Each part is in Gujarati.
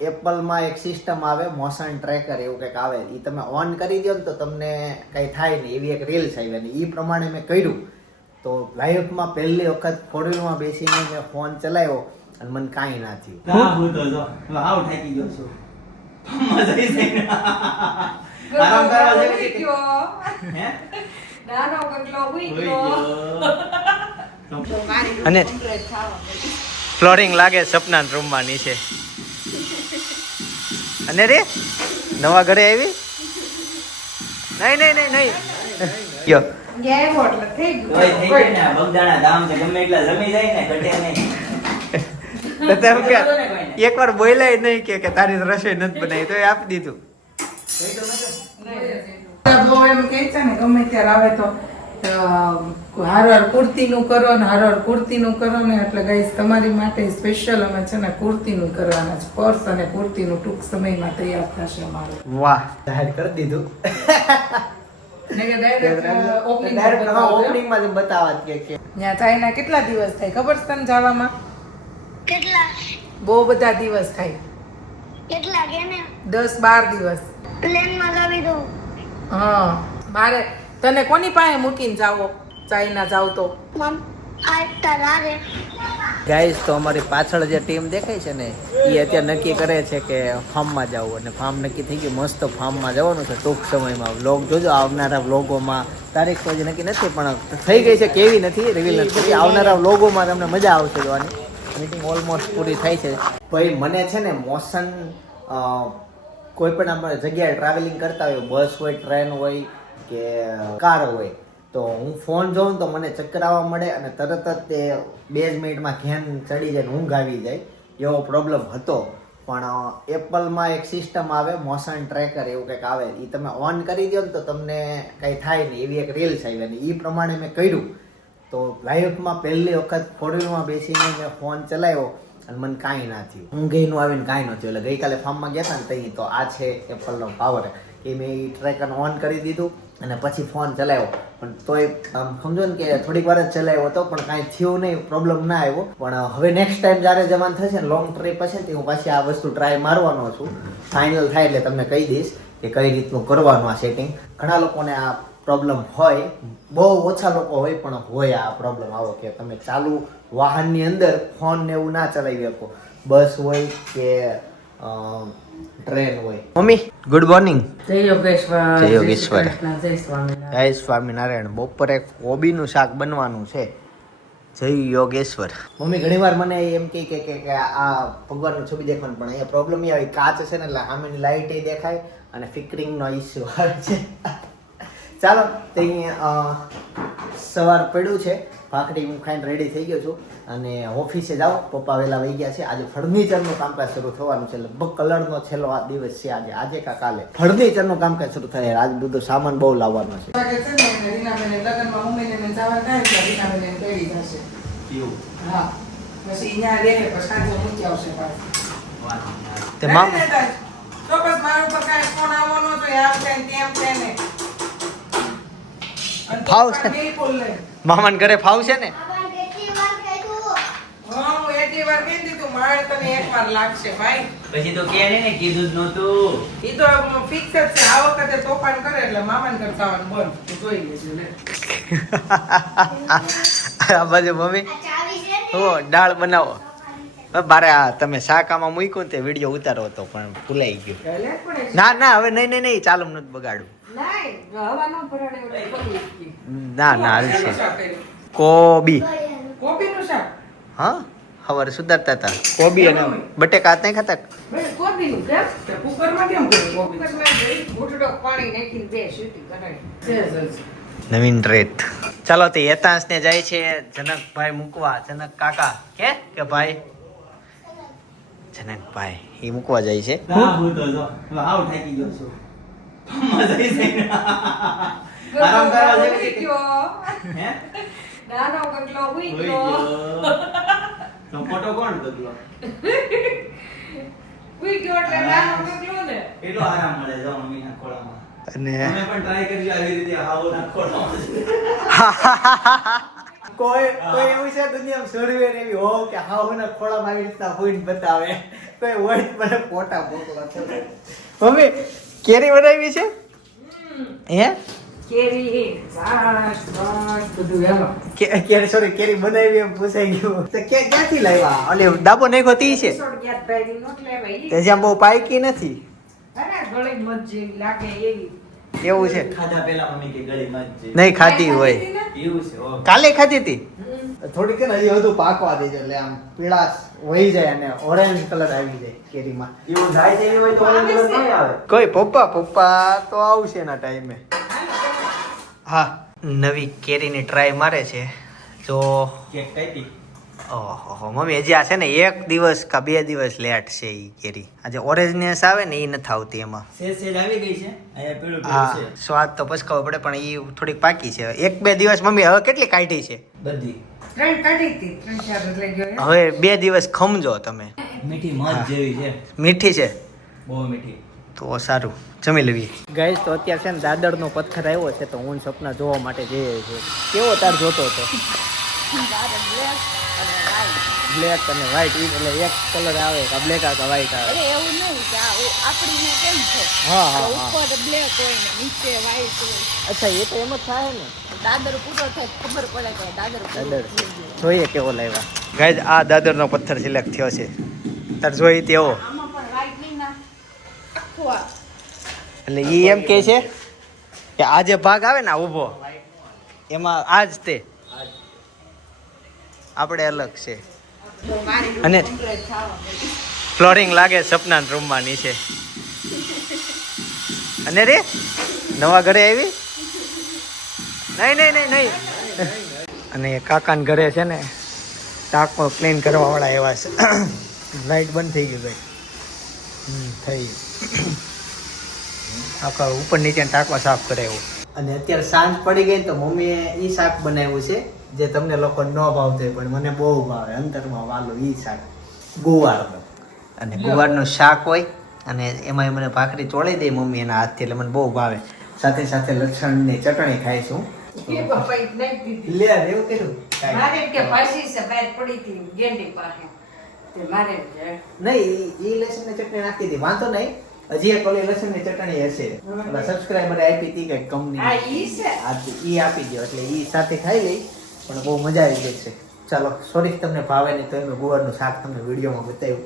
એપલમાં એક સિસ્ટમ આવે મોશન ટ્રેકર એવું કંઈક આવે. એ તમે ઓન કરી દો ને તો તમને કંઈ થાય નહીં. એવી એક રીલ્સ આવી અને એ પ્રમાણે મેં કર્યું. તો લાઈફમાં પહેલી વખત ફોર વ્હીલમાં બેસીને મેં ફોન ચલાવ્યો અને મને કાંઈ ના થયું. હું તો જો હવે થાકી ગયો છું. મજા આવી જાય આરામ કરવા જેવું છે હે? નાનો ગગલો હુઈ ગયો. ગયો. અને ફ્લોરિંગ લાગે સપના રૂમમાં નીચે. અને રે નવા ઘરે આવી? નહીં નહીં નહીં નહીં. યો. ગયા આવ્યો એટલે થઈ તોય થઈ ગયું જાય ને બગદાણા ધામ છે ગમે એટલા જમી જાય ને ઘટે નહીં. તો તેમ કે એકવાર બોલાય નહીં કે તારી રસોઈ નથી બનાવી તો એ આપી દીધું. બહુ એમ કહે છે ને ગમે ત્યારે આવે તો હારવાર કુર્તીનું કરો ને હારવાર કુર્તીનું કરો ને એટલે ગાઈસ તમારી માટે સ્પેશિયલ અમે છે ને કુર્તીનું કરવાના છે. પર્સ અને કુર્તીનું ટૂંક સમયમાં તૈયાર થશે અમારું. વાહ જાહેર કરી દીધું. કે કે કે ત્યાં કેટલા દિવસ થાય? ખબર છે તને જવામાં? કેટલા? બહુ બધા દિવસ થાય. કેટલા બાર દિવસ. પ્લેનમાં લાવી દઉં. હા. મારે તને કોની પાસે મૂકીને જાવો? ચાઇના જાવ તો. ગાઈસ તો અમારી પાછળ જે ટીમ દેખાય છે ને એ અત્યારે નક્કી કરે છે કે ફાર્મમાં જવું અને ફાર્મ નક્કી થઈ ગયું. મસ્ત ફાર્મમાં જવાનું છે ટૂંક સમયમાં. વ્લોગ જોજો આવનારા વ્લોગોમાં તારીખ તો હજી નક્કી નથી પણ થઈ ગઈ છે કેવી નથી રિવીલ નથી. આવનારા વ્લોગોમાં તમને મજા આવશે જોવાની. મીટિંગ ઓલમોસ્ટ પૂરી થાય છે. ભાઈ મને છે ને મોશન કોઈ પણ આપણે જગ્યાએ ટ્રાવેલિંગ કરતા હોય બસ હોય ટ્રેન હોય કે કાર હોય તો હું ફોન જોઉં તો મને ચક્કર આવવા મળે અને તરત જ તે બે જ મિનિટમાં ઘેન ચડી જાય ઊંઘ આવી જાય, એવો પ્રોબ્લેમ હતો. પણ એપલમાં એક સિસ્ટમ આવે મોશન ટ્રેકર એવું કંઈક આવે એ તમે ઓન કરી દો ને તો તમને કંઈ થાય નહીં. એવી એક રીલ્સ આવી અને એ પ્રમાણે મેં કર્યું. તો લાઈફમાં પહેલી વખત ફોર બેસીને મેં ફોન ચલાવ્યો અને મને કાંઈ ના થયું. આવીને કાંઈ નથી એટલે ગઈકાલે ફાર્મમાં ગયા હતા ને ત્યાં તો આ છે એપલનો પાવર એ મેં એ ટ્રેકર ઓન કરી દીધું. અને પછી ફોન ચલાવ્યો. પણ તોય, આમ સમજો ને કે થોડીક વાર જ ચલાવ્યો હતો, પણ કાંઈ થયું નહીં પ્રોબ્લેમ ના આવ્યો. પણ હવે નેક્સ્ટ ટાઈમ જ્યારે જમાન થશે ને લોંગ ટ્રીપ હશે, તે હું પાછી આ વસ્તુ ટ્રાય મારવાનો છું. ફાઇનલ થાય એટલે તમને કહી દઈશ કે કઈ રીતનું કરવાનું આ સેટિંગ ઘણા લોકોને આ પ્રોબ્લેમ હોય, બહુ ઓછા લોકો હોય, પણ હોય આ પ્રોબ્લેમ આવો કે તમે ચાલુ વાહનની અંદર ફોન ને એવું ના ચલાવી શકો. બસ હોય કે ટ્રેન હોય મમ્મી ગુડ મોર્નિંગ જય યોગેશ્વર. જય યોગેશ્વર. જય સ્વામિનારાયણ. જય સ્વામિનારાયણ. બપોરે કોબીનું શાક બનવાનું છે. જય યોગેશ્વર. મમ્મી ઘણીવાર મને એમ કે કે કે આ ભગવાનનું છબી દેખવાનું પણ અહીંયા પ્રોબ્લેમ એ આવી. કાચ છે ને એટલે સામેની લાઇટ એ દેખાય અને ફિકરિંગનો ઇસ્યુ આવે છે. ચાલો તે સવાર પડ્યું છે. ભાખરી હું ખાઈને રેડી થઈ ગયો છું અને ઓફિસે જાઓ. પપ્પા વહેલા વહી ગયા છે. આજે ફર્નિચરનું કામકાજ શરૂ થવાનું છે. લગભગ કલરનો છેલ્લો આ દિવસ છે આજે. આજે કા કાલે? ફર્નિચરનું કામકાજ શરૂ થાય. આજ બધું સામાન બહુ લાવવાનો છે. તે મામ નહીં, નહીં, ચોક્કસ મારા ઉપર કાંઈ ફોન આવવાનો જોઈએ આમ છે તેમ છે ને. ફાવ છે. મામાને ઘરે ફાવશે ને? આবার કેટલી વાર કીધું? હા, હું એટલી વાર કહી દીધું મારે તને એક વાર લાગશે ભાઈ. પછી તો કે ને કીધું જ નહોતું. ઈ તો ફિક્સ જ છે. આ વખતે તોફાન કરે એટલે મામાને ઘર બંધ. જોઈ લેજે લે. આ બાજુ મમ્મી. આ ચાવી છે ને? હો દાળ બનાવો. મારે બારે આ તમે શાકામાં મૂક્યું તે વીડિયો ઉતારો હતો પણ ભૂલાઈ ગયો. ના ના હવે નહીં નહીં નહીં ચાલુ નથી બગાડું ન. ના ના છે. કોબી. કોબી નું શાક? હા? સવારે સુધારતા હતા. કોબી અને બટેકા હતા ખાતા? કેમ કેમ કોબી? પાણી નાખીને બે સીટી. નવીન રેત. ચાલો તે યતાંશ ને જાય છે જનકભાઈ મૂકવા. જનક કાકા કે? કે ભાઈ? જનકભાઈ એ મૂકવા જાય છે. હું તો જો આવ થાકી ગયો છું. મજા આવી જાય આરામ કરવા જેવું છે કે- હે? નાનો ગગલો હુઈ ગયો. તો ફોટો કોણ ગગલો હુઈ ગયો એટલે નાનો ગગલો ને. એટલો આરામ મળે જો મમ્મીના ખોળામાં. અને? તમે પણ ટ્રાય કરજો આવી રીતે હાવો ના ખોળામાં. કોઈ કોઈ એવું છે દુનિયામાં સર્વેર એવી હો કે હા હું ખોળામાં આવી રીતના હોઈને બતાવે? કોઈ હોય મને ફોટા મોકલો. છે મમ્મી કેરી બનાવી છે? હે? કેરી સોરી કેરી બનાવી એમ પૂછાઈ ગયું. તો કે ક્યાંથી લાવ્યા? ઓલે ડાબો નાખ્યો તી છે. તે જ્યાં બહુ પાયકી નથી. અરે ગળે મત જેવી લાગે એવી. એવું છે. ખાધા પહેલા મમ્મી કે ગળી મત છે નહીં ખાધી હોય. એવું છે ઓહ. કાલે ખાધી હતી? થોડીક ને હજી વધુ પાકવા દેજો એટલે આમ પીળાશ વહી જાય અને ઓરેન્જ કલર આવી જાય કેરીમાં. એવું જાય છે એવું હોય તો ઓરેન્જ કલર નહીં આવે? કોઈ પપ્પા પપ્પા તો આવશે એના ટાઈમે હા નવી કેરીની ટ્રાય મારે છે. તો કેક કાપી ઓહો મમ્મી હજી આ છે ને એક દિવસ કા બે દિવસ લેટ છે એ કેરી. આજે ઓરેન્જનેસ આવે ને એ નથી આવતી એમાં. સેજ સેજ આવી ગઈ છે? હા સ્વાદ તો પછી ખબર પડે પણ એ થોડીક પાકી છે. એક બે દિવસ મમ્મી હવે કેટલી કાઢી છે? બધી. હવે બે દિવસ ખમજો તમે. મીઠી મધ જેવી છે. મીઠી છે? બહુ મીઠી. તો સારું જમી લેવી. ગાઈસ તો અત્યારે છે ને દાદરનો પથ્થર આવ્યો છે તો હું સપના જોવા માટે જઈ રહ્યો છું. કેવો તાર જોતો હતો? બ્લેક અને વ્હાઈટ એટલે એક કલર આવે કે બ્લેક આ કે વ્હાઈટ આવે. અરે એવું નહીં કે આ ઉ- કેમ છે? હા હા હા. ઉપર બ્લેક હોય ને નીચે વ્હાઈટ હોય. અચ્છા એ તો એમ જ થાય ને. દાદર પૂરો થાય ખબર પડે કે દાદર દાદર. જોઈએ કેવો લાવ્યા ગાઈસ આ દાદરનો પથ્થર સિલેક્ટ થયો છે. તાર જોઈ તેવો. એટલે એ એમ કે છે કે આ જે ભાગ આવે ને ઊભો એમાં આ જ તે. આપણે અલગ છે. અને ફ્લોરિંગ લાગે સપના રૂમમાં નીચે. અને રે નવા ઘરે આવી? નહીં નહીં નહીં નહીં. અને કાકાને ઘરે છે ને ટાંકો ક્લીન કરવાવાળા એવા છે. લાઇટ બંધ થઈ ગયું ભાઈ. થઈ ગયું આખા ઉપર નીચે ટાંકવા સાફ કરે એવું. અને અત્યારે સાંજ પડી ગઈ તો મમ્મીએ એ શાક બનાવ્યું છે જે તમને લોકો ન ભાવતું હોય પણ મને બહુ ભાવે. અંતરમાં વાલો એ શાક. ગુવાર અને ગુવારનું શાક હોય અને એમાં મને ભાખરી ચોળી દે મમ્મી એના હાથથી એટલે મને બહુ ભાવે. સાથે સાથે લસણની ચટણી ખાઈશું. એ પપ્પા ઈ નહીં પીધી. લે એવું કર્યું? મારે કે ભાસી છે બહાર પડી હતી ગેંડી પાસે. તે મારે નહીં ઈ લસણની ચટણી નાખી હતી. વાંધો નહીં. હજી એક ઓલી લસણની ચટણી હશે. ઓલા સબસ્ક્રાઈબરે આપી હતી કંઈક આ કંપની ઈ છે. ઈ આપી દો એટલે ઈ સાથે ખાઈ લઈ. પણ બહુ મજા આવી ગઈ છે. ચાલો સોરી તમને ભાવે નહીં તો ગુવાર ગુવારનું શાક તમને વિડીયોમાં બતાવ્યું.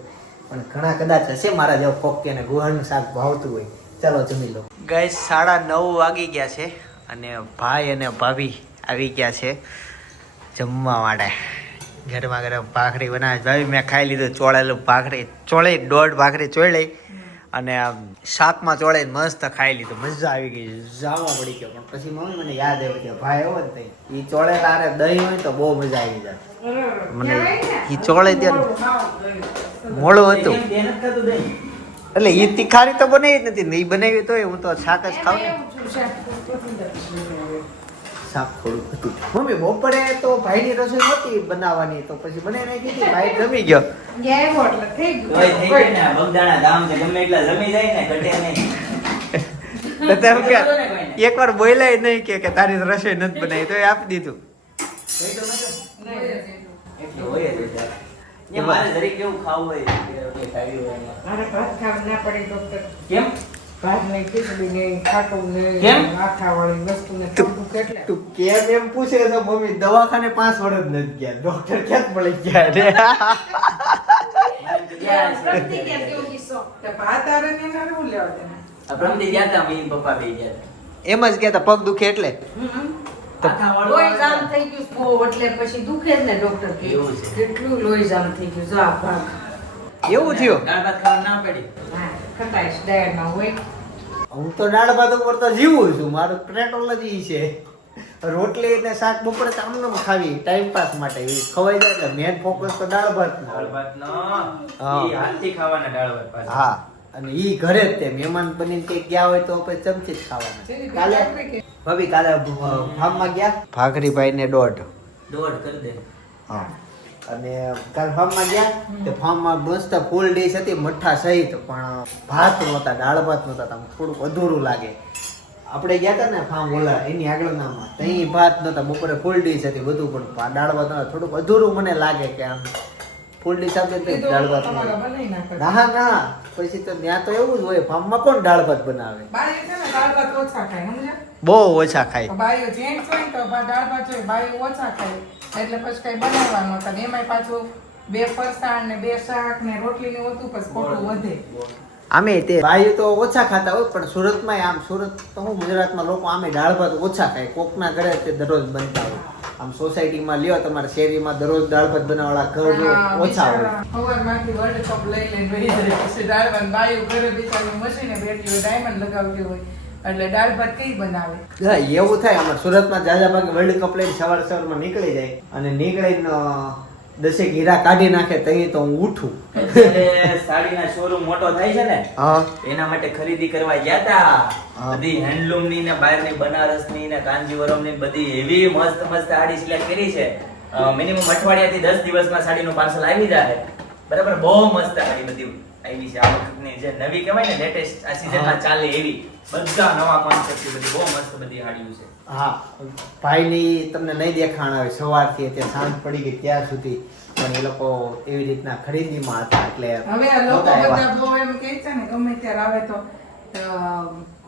પણ ઘણા કદાચ હશે મારા જેવો કોક કે ગુવારનું શાક ભાવતું હોય. ચાલો જમી લો. ગાય સાડા નવ વાગી ગયા છે. અને ભાઈ અને ભાભી આવી ગયા છે જમવા માટે. ઘરમાં ગરમ ભાખરી બનાવે ભાભી મેં ખાઈ લીધું ચોળેલું ભાખરી. ચોળે દોઢ ભાખરી ચોળી અને શાકમાં ચોળે મસ્ત ખાઈ લીધું. મજા આવી ગઈ જાવા પડી ગયો. પણ પછી મમ્મી મને યાદ આવ્યું કે ભાઈ એવો થઈ એ ચોળે તારે દહીં હોય તો બહુ મજા આવી જાય. મને એ ચોળે ત્યાં મોડું હતું. તે? એટલે એ તીખારી તો બનાવી જ નથી નહીં બનાવી તોય હું તો શાક જ ખાઉં શાક થોડું હતું મમ્મી બપોરે તો ભાઈની રસોઈ નહોતી બનાવવાની તો પછી હતી ભાઈ જમી ગયો ગયા આવ્યો એટલે થઈ તોય થઈ ગયું ગયું ને આ બગદાણા ધામ છે ગમે એટલા જમી જાય ને ઘટે નહીં તો તેમ કે નતો ને કોઈને. એકવાર બોલાય નહીં કે તારી રસોઈ નથી બનાવી તો એ આપી દીધું કઈ તો નતો. નહીં. એટલે હોય જ એટલે. એ મારે જરીક એવું ખાવું હોય કે ખાવી હોય મારે ભાત ખાવા ના પડે ડોક્ટર કેમ? ભાત નહીં ખીચડી નહીં ખાટું નહીં કેમ? આખા વાળી વસ્તુ ને કેટલે તું કેમ એમ પૂછે તો મમ્મી દવાખાને પાંચ વર્ષ નથી ગયા. ડોક્ટર ક્યાં મળી ગયા રે. એમ જ કેતા પગ દુખે એટલે? લોહી જામ થઈ ગયું બહુ એટલે પછી દુખે જ ને ડોક્ટર કે કેટલું લોહી જામ થઈ ગયું જો આ ભાગ. એવું થયું? દાળ ભાત ખાવા ના પડી. હા ખટાઈશ ડાયટમાં હોય. હું તો દાળ ભાત ઉપર તો જીવું છું. મારું પેટ્રોલ જ છે. રોટલી ને શાક બપોરે આમ આમને ખાવી. ટાઈમ પાસ માટે ખવાઈ જાય એટલે મેન ફોકસ તો દાળ ભાત દાળ ભાત નો. હા. ઈ હાથથી ખાવાના દાળ ભાત. હા. અને ઈ ઘરે જ તે મહેમાન બનીને કઈ ગયા હોય તો પછી ચમચી જ ખાવાના. કાલે ભાભી કાલે ફાર્મમાં ગયા? ભાખરીભાઈ ને દોઢ. દોઢ કરી દે. હા. અને કાલ ફાર્મમાં ગયા? તે ફાર્મમાં મસ્ત ફૂલ ડીશ હતી મઠ્ઠા સહિત પણ ભાત નહોતા દાળ ભાત નહોતા આમ થોડુંક અધૂરું લાગે. આપણે ગયા હતા ને ફાર્મ ઓલા એની આગળ નામાં તઈ ભાત નહોતા બપોરે ફૂલ ડીશ હતી બધું પણ દાળ ભાત નહોતા થોડુંક અધૂરું મને લાગે કે આમ ફૂલ ડીશ આપે તો દાળ ભાત. ના ના પછી તો ત્યાં તો એવું જ હોય ફાર્મમાં કોણ દાળ ભાત બનાવે? બાયું છે ને દાળ ભાત ઓછા ખાય સમજ્યા? બહુ ઓછા ખાય. તો જેન્ટ્સ હોય તો દાળ ભાત હોય બાયું ઓછા ખાય. એટલે પછી કઈ બનાવવાનું હતા એમાંય પાછું બે ફરસાણ ને બે શાક ને રોટલી ને હોતું પછી ખોટું વધે. આમે તે ભાઈ તો ઓછા ખાતા હોય પણ સુરતમાં આમ સુરત તો હું ગુજરાતમાં લોકો આમે દાળ ભાત ઓછા ખાય. કોકના ઘરે તે દરરોજ બનતા હોય. આમ સોસાયટીમાં લ્યો તમારા શેરીમાં દરરોજ દાળ ભાત બનાવવાળા ઘર ઓછા હોય. સવારમાંથી વર્લ્ડ કપ લઈ લઈને બેસી જાય. પછી દાળ ભાત બાયું ઘરે બિચારી મશીને બેઠી હોય ડાયમંડ લગાવતી હોય. એટલે દાળ ભાત કઈ બનાવે? હા, એવું થાય. અમારે સુરતમાં જાજા ભાગે વર્લ્ડ કપ લઈને સવાર સવારમાં નીકળી જાય અને નીકળીને દસેક હીરા કાઢી નાખે તઈ તો હું ઉઠું. સાડીના શોરૂમ મોટો થાય છે ને એના માટે ખરીદી કરવા ગયા તા. બધી હેન્ડલૂમની ને બહારની બનારસની ને કાંજીવરમની બધી એવી મસ્ત મસ્ત સાડી સિલેક્ટ કરી છે. મિનિમમ અઠવાડિયા થી દસ દિવસમાં સાડીનું પાર્સલ આવી જાય. બરાબર? બહુ મસ્ત સાડી બધી આવી છે. આ વખતની જે નવી કહેવાય ને લેટેસ્ટ આ સિઝનમાં ચાલે એવી. બધા નવા કોન્સેપ્ટ બધી બહુ મસ્ત બધી સાડીઓ છે. હા ભાઈની તમને નહીં દેખાણ આવે સવારથી અત્યારે સાંજ પડી ગઈ ત્યાં સુધી પણ એ લોકો એવી રીતના ખરીદીમાં હતા એટલે હવે લોકો બધા બહુ એમ કહે છે ને ગમે ત્યારે આવે તો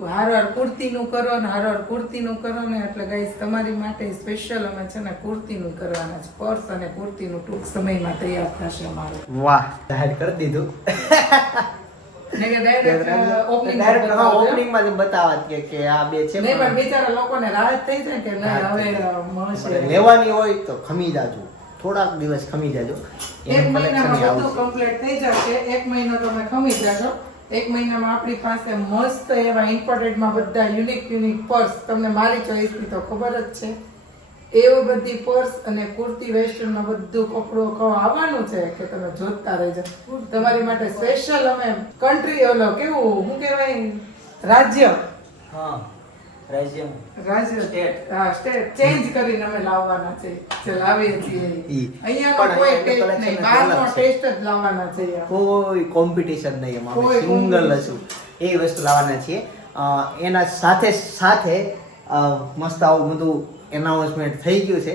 હારોર હાર કુર્તીનું કરો ને હારોર હાર કુર્તીનું કરો ને એટલે ગાઈસ તમારી માટે સ્પેશિયલ અમે છે ને કુર્તીનું કરવાના છે પર્સ અને કુર્તીનું ટૂંક સમયમાં તૈયાર થશે અમારું. વાહ જાહેર કરી દીધું. ને કે direct, અ, opening માં Direct, હા, બતાવો. માં બતાવત કે કે આ બે છે નહીં પણ પણ બિચારા લોકોને રાહત થઈ જાય કે નહીં હવે અ, મળશે. આપણે લેવાની હોય તો ખમી જાજો. થોડાક દિવસ ખમી જાજો. એક મહિના મહિનામાં બધું કમ્પ્લીટ થઈ જશે. એક મહિનો તમે ખમી જાજો. એક મહિનામાં આપણી પાસે મસ્ત એવા ઇમ્પોર્ટેન્ટમાં બધા યુનિક યુનિક પર્સ તમને મારી ચોઈસની તો ખબર જ છે. એવી બધી પર્સ અને કુર્તી વેસ્ટર્નમાં બધું કપડું કહો આવવાનું છે કે તમે જોતા રહેજો. તમારી માટે સ્પેશિયલ અમે કન્ટ્રી ઓલો કેવું શું કહેવાય? રાજ્ય. હા રાજ્ય. રાજ્ય. સ્ટેટ હા સ્ટેટ ચેન્જ કરીને અમે લાવવાના છે. જે લાવીએ છીએ. અહીંયા કોઈ ટેસ્ટ નહીં. બહારનો ટેસ્ટ જ લાવવાના છે કોઈ કોમ્પિટિશન નહીં એમાં. સિંગલ. હશું એ વસ્તુ લાવવાના છીએ. એના સાથે સાથે મસ્ત આવું બધું એનાઉન્સમેન્ટ થઈ ગયું છે.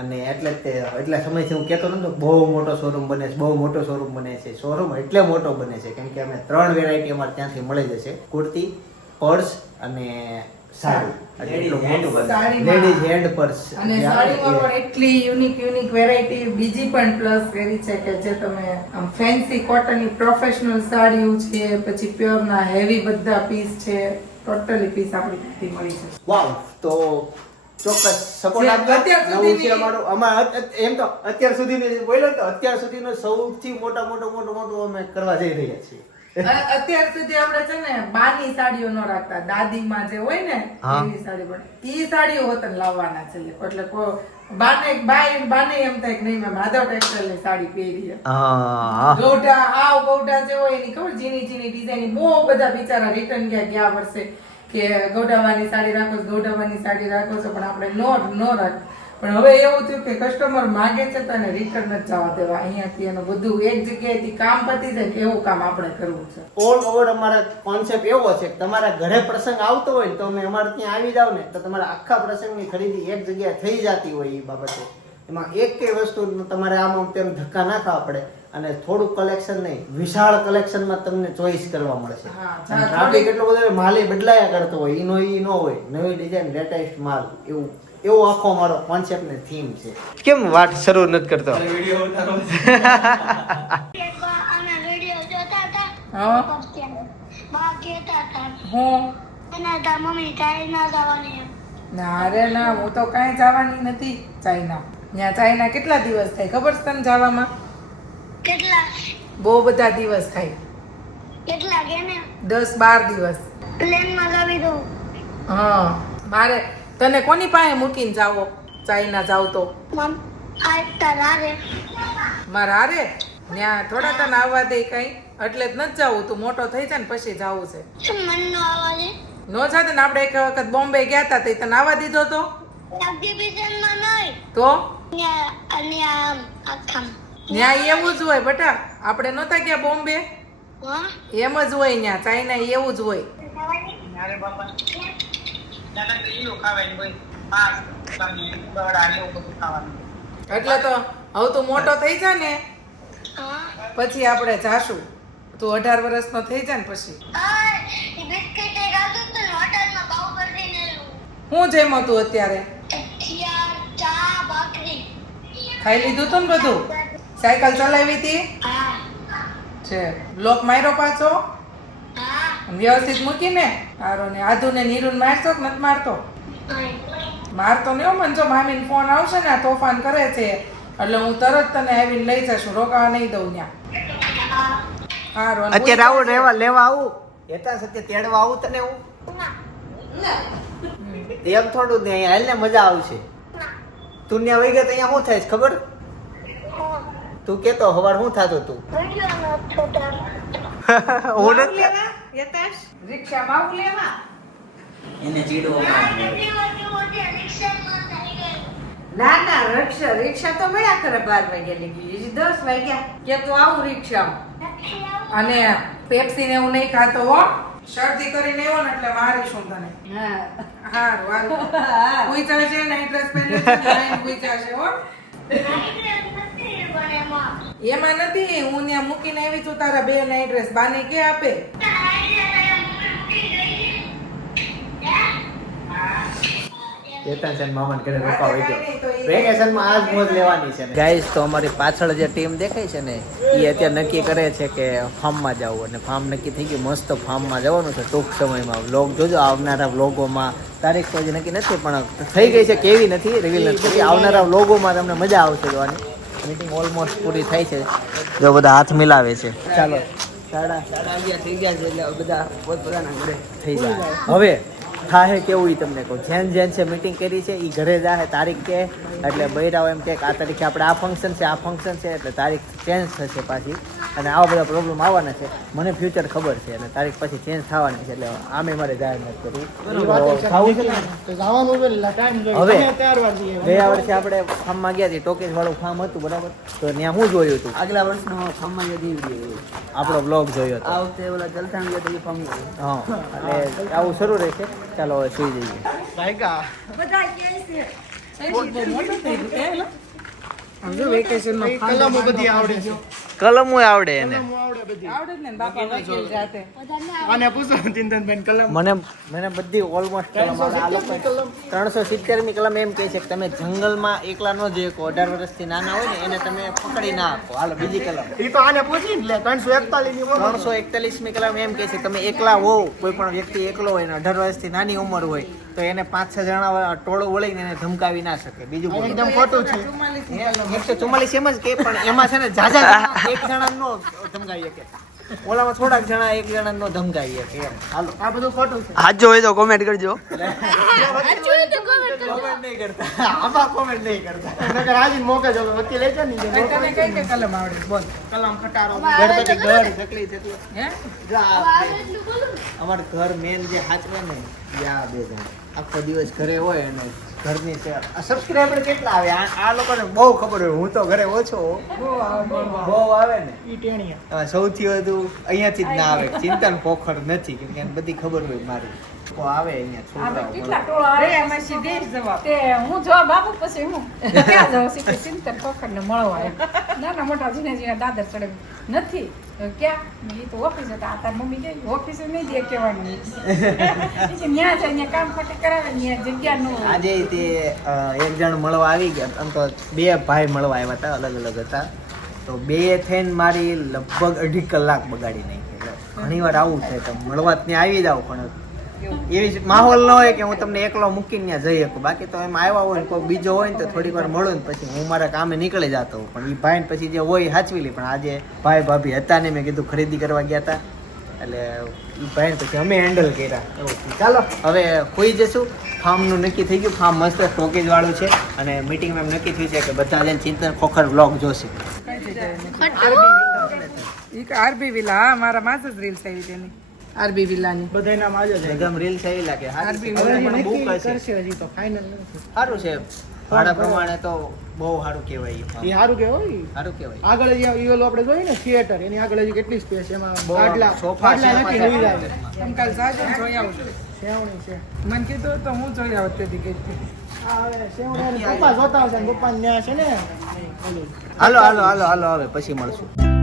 અને એટલે તે એટલા સમયથી હું કહેતો નતો બહુ મોટો શોરૂમ બને છે બહુ મોટો શોરૂમ બને છે. શોરૂમ એટલે મોટો બને છે કેમ કે અમે ત્રણ વેરાયટી અમારે ત્યાંથી મળી જશે. કુર્તી પર્સ અને સાડી. લેડીઝ હેન્ડ પર્સ અને સાડીમાં પણ એટલી યુનિક યુનિક વેરાયટી બીજી પણ પ્લસ કરી છે કે જે તમે આમ ફેન્સી કોટનની પ્રોફેશનલ સાડીઓ છે પછી પ્યોરના હેવી બધા પીસ છે ટોટલી પીસ આપણી મળી જશે. વાવ તો ચોક્કસ સપોર્ટ અત્યાર નવું છે અમારું અમાર એમ તો અત્યાર સુધી બોલ્યો તો અત્યાર સુધીનો સૌથી મોટા મોટો મોટો મોટો અમે કરવા જઈ રહ્યા છીએ. અત્યાર સુધી આપણે છે ને બાની સાડીઓ ન રાખતા. દાદીમાં જે હોય ને. એવી સાડી પણ. ઈ સાડીઓ વતન લાવવાના છે એટલે કો- બાને બાઈ બાને એમ થાય કે નહીં મેં માધવ ટેક્સટાઇલની સાડી પહેરી છે. આવ ગૌઢા જે હોય એની ખબર ઝીણી ઝીણી ડિઝાઇન બહુ બધા બિચારા રિટર્ન ગયા ગયા વર્ષે કે ગૌડાવાની સાડી રાખો છો, ગૌડાવાની સાડી રાખો છો, પણ આપણે નો નો રાખ. પણ હવે એવું થયું કે કસ્ટમર માગે છે તો એને રિટર્ન જ જવા દેવા. અહીંયાથી એનું બધું એક જગ્યાએથી કામ પતી જાય એવું કામ આપણે કરવું છે. ઓલ ઓવર અમારા કોન્સેપ્ટ એવો છે કે તમારા ઘરે પ્રસંગ આવતો હોય તો અમે અમારે ત્યાં આવી જાવ ને તો તમારા આખા પ્રસંગની ખરીદી એક જગ્યાએ થઈ જતી હોય એ બાબતે. એમાં એક કે વસ્તુ તમારે આમ તેમ ધક્કા ના ખાવા પડે. અને થોડું કલેક્શન નહીં વિશાળ કલેક્શનમાં તમને ચોઈસ કરવા મળશે. ટ્રાફિક એટલો બધો હોય, બદલાયા કરતો હોય ઈનો ઈ નો હોય. નવી ડિઝાઇન લેટેસ્ટ માલ એવું એવો આખો મારો કોન્સેપ્ટ ને થીમ છે. કેમ વાત શરૂ નથી કરતો? વીડિયો ઉતારો. એકવાર અમે વીડિયો જોતા હતા હા? ત્યારે બા કહેતા હતા હું? અને તા મમ્મી ચાઈ ના જવાની અરે ના હું તો કાંઈ જવાની નથી ચાઇના. ત્યાં ચાઇના કેટલા દિવસ થાય? ખબર છે તને જવામાં? કેટલા? બહુ બધા દિવસ થાય. કેટલા કે ને? દસ બાર દિવસ. પ્લેન લાવી દઉં. હા મારે તને કોની પાસે મૂકીને જાવો ચાઇના જાવ તો. મારા હારે? ત્યાં થોડા તને આવવા દે કઈ. એટલે જ નથી જાવું તું મોટો થઈ જાય ને પછી જાવું છે. નો જાતે ને આપણે એક વખત બોમ્બે ગયા હતા તે તને આવવા દીધો તો? તો? ત્યાં એવું જ હોય બટા આપણે નહોતા ગયા બોમ્બે? એમ જ હોય ત્યાં ચાઇના એવું જ હોય. એટલે તો હવે તું મોટો થઈ જા ને પછી આપણે જાશું. તું અઢાર વર્ષનો થઈ જા ને પછી. હું જેમ હતું અત્યારે? ખાઈ લીધું તું ને બધું? સાયકલ ચલાવી હતી? છે. લોક માર્યો પાછો? વ્યવસ્થિત મૂકીને? સારો ને આધુ ને નીરુન મારતો કે નથી મારતો? મારતો નહીં મને જો મામીને ફોન આવશે ને આ તોફાન કરે છે એટલે હું તરત તને આવીને લઈ જશું રોકાવા નહીં દઉં ત્યાં. સારું અત્યારે આવું રહેવા લેવા આવું. હેતા સત્ય તેડવા આવું તને હું? એમ થોડું ને અહીંયા હાલ ને મજા આવશે. તું ત્યાં વહી ગયા તો અહીંયા શું થાય ખબર? તું કેતો હવાર શું થતું તું? હું નથી લેવા યતેશ? રિક્ષામાં આવું લેવા? એને ચીડવામાં ના ના રિક્ષા રિક્ષા તો મળ્યા કરે બાર વાગ્યા નીકળી હજી દસ વાગ્યા. કે તું આવું રિક્ષા અને પેપ્સી ને એવું નહીં ખાતો હો. શરદી કરીને એવો ને એટલે મારી શું તને? હા. હારું હારું. પૂછા છે નાઈટ ડ્રેસ પહેરી પૂછા છે હો. એમાં? નથી. હું ત્યાં મૂકીને આવી છું તારા બે ના એડ્રેસ બાને કે આપે? ગાઈસ તો અમારી પાછળ જે ટીમ દેખાય છે ને એ અત્યારે નક્કી કરે છે કે ફાર્મમાં જવું. અને ફાર્મ નક્કી થઈ ગયું મસ્ત ફાર્મમાં જવાનું છે ટૂંક સમયમાં. વ્લોગ જોજો આવનારા વ્લોગોમાં તારીખ તો હજી નક્કી નથી પણ થઈ ગઈ છે કેવી નથી રિવીલ નથી. આવનારા વ્લોગોમાં તમને મજા આવશે જોવાની. મીટિંગ ઓલમોસ્ટ પૂરી થાય છે. જો બધા હાથ મિલાવે છે. ચાલો. સાડા સાડા અગિયાર થઈ ગયા છે એટલે બધા પોતપોતાના ઘરે થઈ જાય હવે થાહે કેવું ઈ તમને કહું. જેન જેન છે મીટિંગ કરી છે એ ઘરે જાહે તારીખ કે એટલે બૈરાઓ એમ કે આ તારીખે આપણે આ ફંક્શન છે આ ફંક્શન છે એટલે તારીખ ચેન્જ થશે પાછી. અને આવા બધા પ્રોબ્લેમ આવવાના છે. મને ફ્યુચર ખબર છે અને તારીખ પછી ચેન્જ થવાની છે એટલે આમે મારે જાહેર નથી ને? હવે ગયા વર્ષે આપણે ફાર્મમાં ગયા હતી ટોકેજ વાળું ફાર્મ હતું બરાબર? તો ત્યાં હું જોયું હતું? આગલા વર્ષનો ફાર્મમાં આપણો બ્લોગ જોયો હતો. આ વખતે ઓલા જલથાણ ગયા તો એ ફાર્મ હા એટલે આવું શરૂ રહેશે. ચાલો હવે સુઈ જઈએ. કલમો બધી આવડે છે. કલમો આવડે એને. આવડે જ ને બાપા વકીલ જાતે મને મને બધી ઓલમોસ્ટ કલમ આવડે. આ લોકો ત્રણસો સિત્તેરની કલમ એમ કહે છે કે તમે જંગલમાં એકલા ન જે અઢાર વર્ષથી નાના હોય ને એને તમે પકડી ના આપો. હાલો બીજી કલમ. ત્રણસો એકતાલીસની કલમ એમ કહે છે તમે એકલા હો કોઈ પણ વ્યક્તિ એકલો હોય ને અઢાર વર્ષથી નાની ઉંમર હોય તો એને પાંચ છ જણા ટોળું વળીને એને ધમકાવી ના શકે. બીજું એકદમ ખોટું છે. એકસો ચુમ્માલીસ એમ જ કે. પણ એમાં છે ને જાજા એક જણા નો ધમકાવી શકે. ઓલામાં થોડાક જણા એક જણા નો ધમકાવી શકે એમ. હાલો આ બધું ખોટું છે. હાજો હોય તો કોમેન્ટ કરજો. કોમેન્ટ નહીં કરતા. આમાં કોમેન્ટ નહીં કરતા. ભાઈ, તને કઈ કઈ કલમ આવડે? બોલ. કલમ ખટારો. ગણપતિ ઘર ચકલી ચકલી હે? જો આ ઘર મેન જે હાચવે ને યા બે જણ. આખો દિવસ ઘરે હોય અને ઘરની સબસ્ક્રાઈબર કેટલા આવે? આ આ લોકોને બહુ ખબર હોય. હું તો ઘરે ઓછો બહુ આવે ને. ઈટેણીયા સૌથી વધુ અહીંયાથી જ ના આવે. ચિંતન પોખર નથી. કેમ કે બધી ખબર હોય મારી. લોકો આવે અહીંયા છોકરાઓ કેટલા ટોળો આવે? એમાં સીધે જ જવાબ. તે હું જવાબ આપું પછી હું? ક્યાં જાઉં છું કે ચિંતન પકડને મળવા નાના મોટા જીને જીના દાદર ચડે. નથી. ક્યાં? એ તો ઓફિસ હતા. આ તાર મમ્મી કે ઓફિસે નહીં દે કહેવાનું. ન્યા જાય ન્યા કામ ખોટી કરાવે ન્યા જગ્યા નું આજે તે એક જણ મળવા આવી ગયા. આમ તો બે ભાઈ મળવા આવ્યા હતા અલગ અલગ હતા. તો બે થઈને મારી લગભગ અઢી કલાક બગાડી નાખી. ઘણી વાર આવું છે તો મળવા ત્યાં આવી જાવ પણ એવી જ માહોલ ન હોય કે હું તમને એકલો મૂકીને ત્યાં જઈ શકું. બાકી તો એમ આવ્યા હોય ને કોઈ બીજો હોય ને તો થોડીક વાર મળું ને પછી હું મારા કામે નીકળી જતો હોઉં. પણ એ ભાઈ પછી જે હોય સાચવી લે. પણ આજે ભાઈ ભાભી હતા ને મેં કીધું ખરીદી કરવા ગયા હતા એટલે એ ભાઈ પછી અમે હેન્ડલ કર્યા. ચાલો હવે ખોઈ જશું ફાર્મનું નક્કી થઈ ગયું. ફાર્મ મસ્ત સ્ટોકેજ વાળું છે. અને મિટિંગમાં એમ નક્કી થયું છે કે બધા જઈને ચિંતન ખોખર બ્લોગ જોશે. ઈ આરબી વિલા હા મારા માસ જ રીલ્સ આવી તેની. આરબી વિલાની એકદમ રીલ થઈ લાગે. આરબી વિલાની પણ book કરશે હજી તો ફાઇનલ સારું છે. ભાડા પ્રમાણે તો બહુ સારું કહેવાય એ સારું કહેવાય? સારું કહેવાય. આગળ જે ઈ ઓલું આપણે જોઈએ ને થિયેટર એની આગળ હજી કેટલી સ્પેસ એમાં બહુ સોફા છે એમાં સાહેબ. લઈ જાય અંકલ જાજો ને જોઈ આવશે સેવણી છે. મને કીધું તો હું જોઈ આવત તેથી કે આ હવે સેવણી અને જોતા હશે ને ન્યા છે ને. હાલો હાલો હાલો હાલો હવે પછી મળશું.